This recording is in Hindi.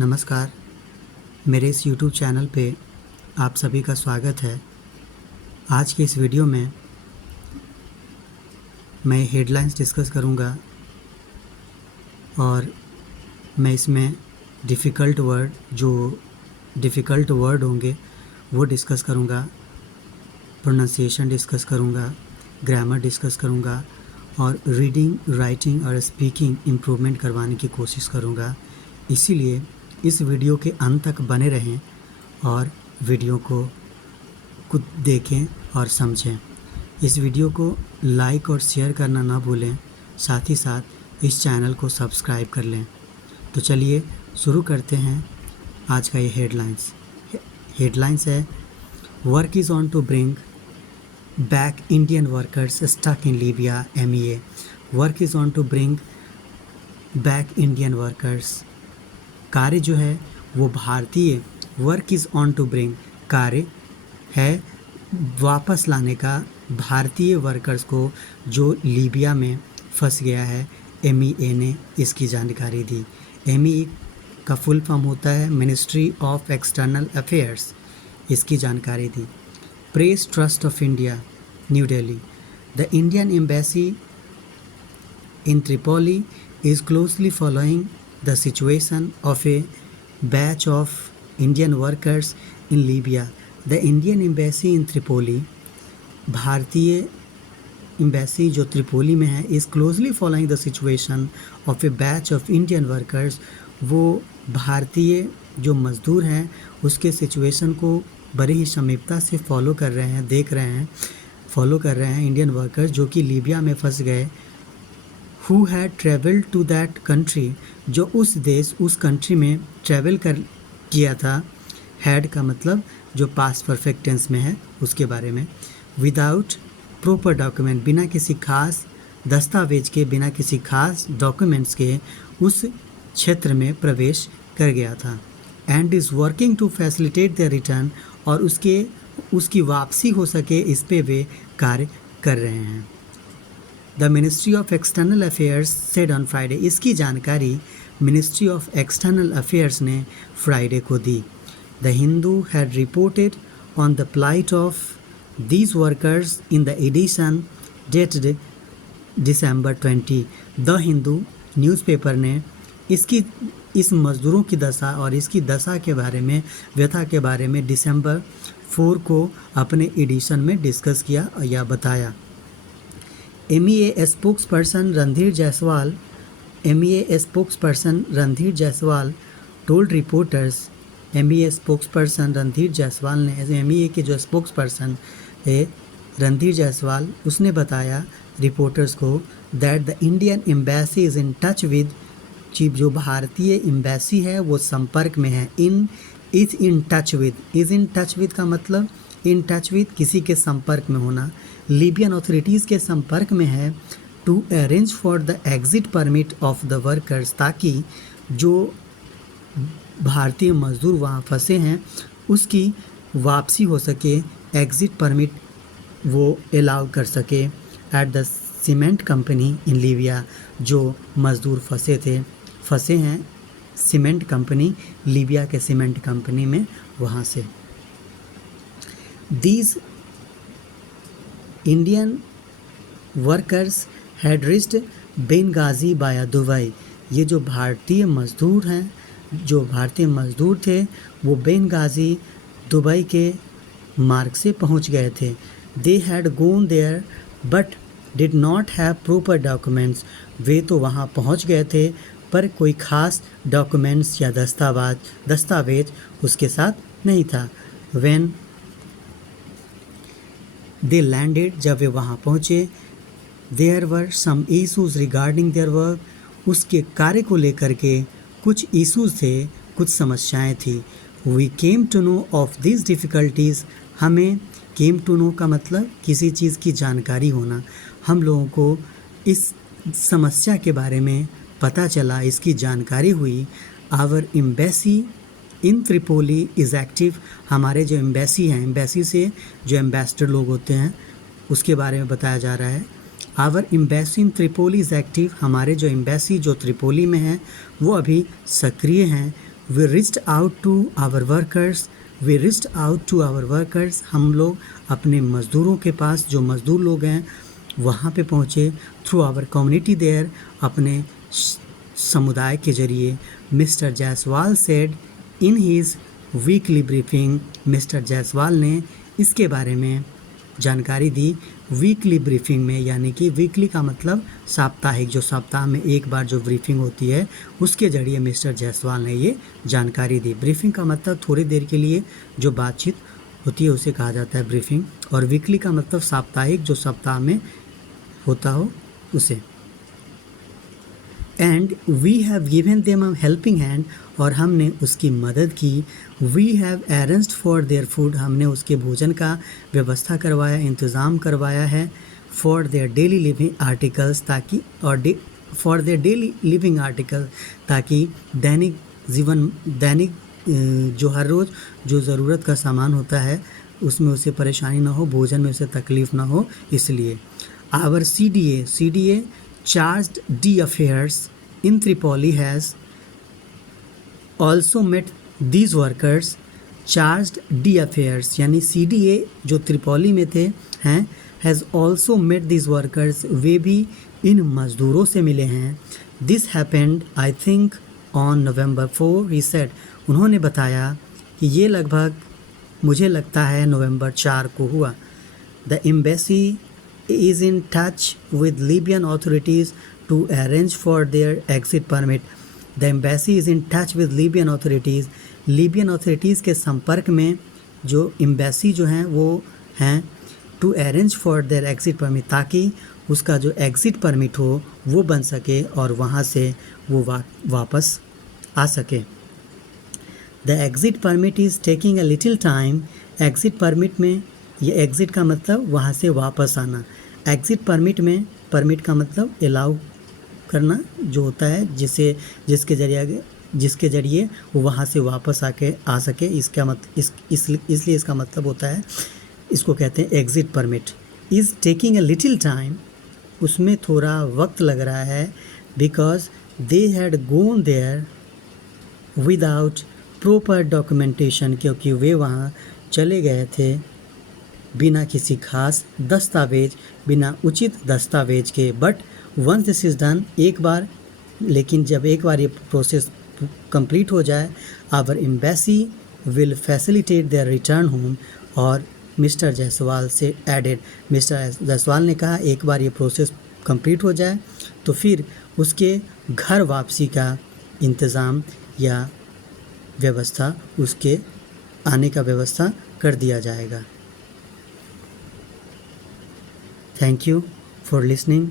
नमस्कार, मेरे इस YouTube चैनल पे आप सभी का स्वागत है। आज के इस वीडियो में मैं हेडलाइंस डिस्कस करूँगा और मैं इसमें डिफ़िकल्ट वर्ड होंगे वो डिस्कस करूँगा, प्रोनाउंसिएशन डिस्कस करूँगा, ग्रामर डिस्कस करूँगा और रीडिंग, राइटिंग और स्पीकिंग इम्प्रूवमेंट करवाने की कोशिश करूँगा। इसीलिए इस वीडियो के अंत तक बने रहें और वीडियो को खुद देखें और समझें। इस वीडियो को लाइक और शेयर करना ना भूलें, साथ ही साथ इस चैनल को सब्सक्राइब कर लें। तो चलिए शुरू करते हैं आज का ये हेडलाइंस है work is on to bring back Indian workers stuck in Libya MEA। Work is on to bring back Indian workers, कार्य जो है वो भारतीय, work is on to bring कार्य है वापस लाने का भारतीय वर्कर्स को जो लीबिया में फंस गया है। MEA ने इसकी जानकारी दी। MEA का फुल फॉर्म होता है मिनिस्ट्री ऑफ एक्सटर्नल अफेयर्स। इसकी जानकारी दी। Press Trust of India, New Delhi. The Indian embassy in Tripoli is closely following the situation of a batch of Indian workers in Libya. The Indian embassy in Tripoli, भारतीय एम्बेसी जो त्रिपोली में है, is closely following the situation of a batch of Indian workers। वो भारतीय जो मज़दूर हैं उसके सिचुएशन को बड़ी ही समीपता से फॉलो कर रहे हैं, फॉलो कर रहे हैं इंडियन वर्कर्स जो कि लीबिया में फंस गए। Who had traveled to that country, जो उस कंट्री में ट्रैवल किया था। had का मतलब जो पास्ट परफेक्ट टेंस में है उसके बारे में। विदाउट प्रॉपर डॉक्यूमेंट, बिना किसी खास दस्तावेज के, बिना किसी खास डॉक्यूमेंट्स के उस क्षेत्र में प्रवेश कर गया था। And is working to facilitate the return, और उसकी वापसी हो सके इस पे वे कार्य कर रहे हैं। The Ministry of External Affairs said on Friday, इसकी जानकारी मिनिस्ट्री ऑफ एक्सटर्नल अफेयर्स ने फ्राइडे को दी। The Hindu had reported on the plight of these workers in the edition dated December 20। The Hindu newspaper ने इस मज़दूरों की दशा और इसकी दशा के बारे में, व्यथा के बारे में December 4 को अपने एडिशन में डिस्कस किया या बताया। MEA spokesperson Randhir Jaiswal told reporters. MEA spokesperson Randhir Jaiswal ने, MEA के जो स्पोक्सपर्सन है रणधीर जायसवाल, उसने बताया रिपोर्टर्स को that the Indian embassy is in touch with, जो भारतीय एम्बेसी है वो संपर्क में है। इज़ इन टच विद का मतलब इन टच विद किसी के संपर्क में होना, लीबियन अथॉरिटीज़ के संपर्क में है। To arrange for the exit permit of the workers, ताकि जो भारतीय मजदूर वहाँ फंसे हैं उसकी वापसी हो सके, एग्ज़िट परमिट वो अलाउ कर सके। At the cement company in Libya, जो मज़दूर फंसे हैं सीमेंट कंपनी, लीबिया के सीमेंट कंपनी में, वहाँ से। These Indian workers had reached Benghazi via Dubai। ये जो भारतीय मज़दूर थे वो बेनगाजी, दुबई के मार्ग से पहुंच गए थे। They had gone there but did not have proper documents। वे तो वहां पहुंच गए थे पर कोई ख़ास डॉक्यूमेंट्स या दस्तावेज उसके साथ नहीं था। When they landed, जब वे वहाँ पहुँचे, there were some issues regarding their work। उसके कार्य को लेकर के कुछ इश्यूज़ थे, कुछ समस्याएं थी। We came to know of these difficulties। हमें came to know का मतलब किसी चीज़ की जानकारी होना। हम लोगों को इस समस्या के बारे में पता चला, इसकी जानकारी हुई। Our embassy in Tripoli is active. हमारे जो एम्बेसी हैं, एम्बेसी से जो एम्बेसडर लोग होते हैं उसके बारे में बताया जा रहा है। Our embassy in Tripoli is active. हमारे जो एम्बेसी जो त्रिपोली में है वो अभी सक्रिय हैं। We reached out to our workers, we reached out to our workers, हम लोग अपने मज़दूरों के पास, जो मज़दूर लोग हैं वहाँ पे पहुँचे। थ्रू आवर कम्युनिटी देयर, अपने समुदाय के ज़रिए। Mister Jaiswal said in his weekly briefing, mister Jaiswal ने इसके बारे में जानकारी दी वीकली ब्रीफिंग में, यानी कि वीकली का मतलब साप्ताहिक, जो सप्ताह में एक बार जो ब्रीफिंग होती है उसके ज़रिए मिस्टर जायसवाल ने ये जानकारी दी। ब्रीफिंग का मतलब थोड़ी देर के लिए जो बातचीत होती है उसे कहा जाता है ब्रीफिंग, और वीकली का मतलब साप्ताहिक, जो सप्ताह में होता हो उसे। And we have given them a helping hand, और हमने उसकी मदद की। We have arranged for their food, हमने उसके भोजन का व्यवस्था करवाया, इंतज़ाम करवाया है। For their daily living articles, ताकि for their daily living article, ताकि दैनिक जीवन, दैनिक जो हर रोज़ जो ज़रूरत का सामान होता है उसमें उसे परेशानी ना हो, भोजन में उसे तकलीफ़ ना हो, इसलिए। Our CDA charged D affairs in Tripoli has also met these workers, charged D affairs यानी CDA जो त्रिपोली में थे हैं, has also met these workers, वे भी इन मज़दूरों से मिले हैं। This happened I think on November 4, he said, उन्होंने बताया कि ये लगभग मुझे लगता है नवंबर 4 को हुआ। The embassy is in touch with Libyan authorities to arrange for their exit permit. The embassy is in touch with Libyan authorities. Libyan authorities के संपर्क में जो embassy जो हैं वो हैं to arrange for their exit permit, ताकि उसका जो exit permit हो वो बन सके और वहाँ से वो वापस आ सके। The exit permit is taking a little time. Exit permit में ये exit का मतलब वहाँ से वापस आना। Exit permit में permit का मतलब allow करना जो होता है, जिसके ज़रिए वो वहाँ से वापस आ सके। इसका इसलिए इसका मतलब होता है, इसको कहते हैं exit permit. Is taking a little time, उसमें थोड़ा वक्त लग रहा है। Because they had gone there without proper documentation, क्योंकि वे वहाँ चले गए थे बिना किसी खास दस्तावेज, बिना उचित दस्तावेज के। But once this is done, एक बार, लेकिन जब एक बार ये प्रोसेस कंप्लीट हो जाए, our embassy will facilitate their return home, और मिस्टर जायसवाल से एडेड, मिस्टर जायसवाल ने कहा एक बार ये प्रोसेस कंप्लीट हो जाए तो फिर उसके घर वापसी का इंतज़ाम या व्यवस्था, उसके आने का व्यवस्था कर दिया जाएगा। Thank you for listening.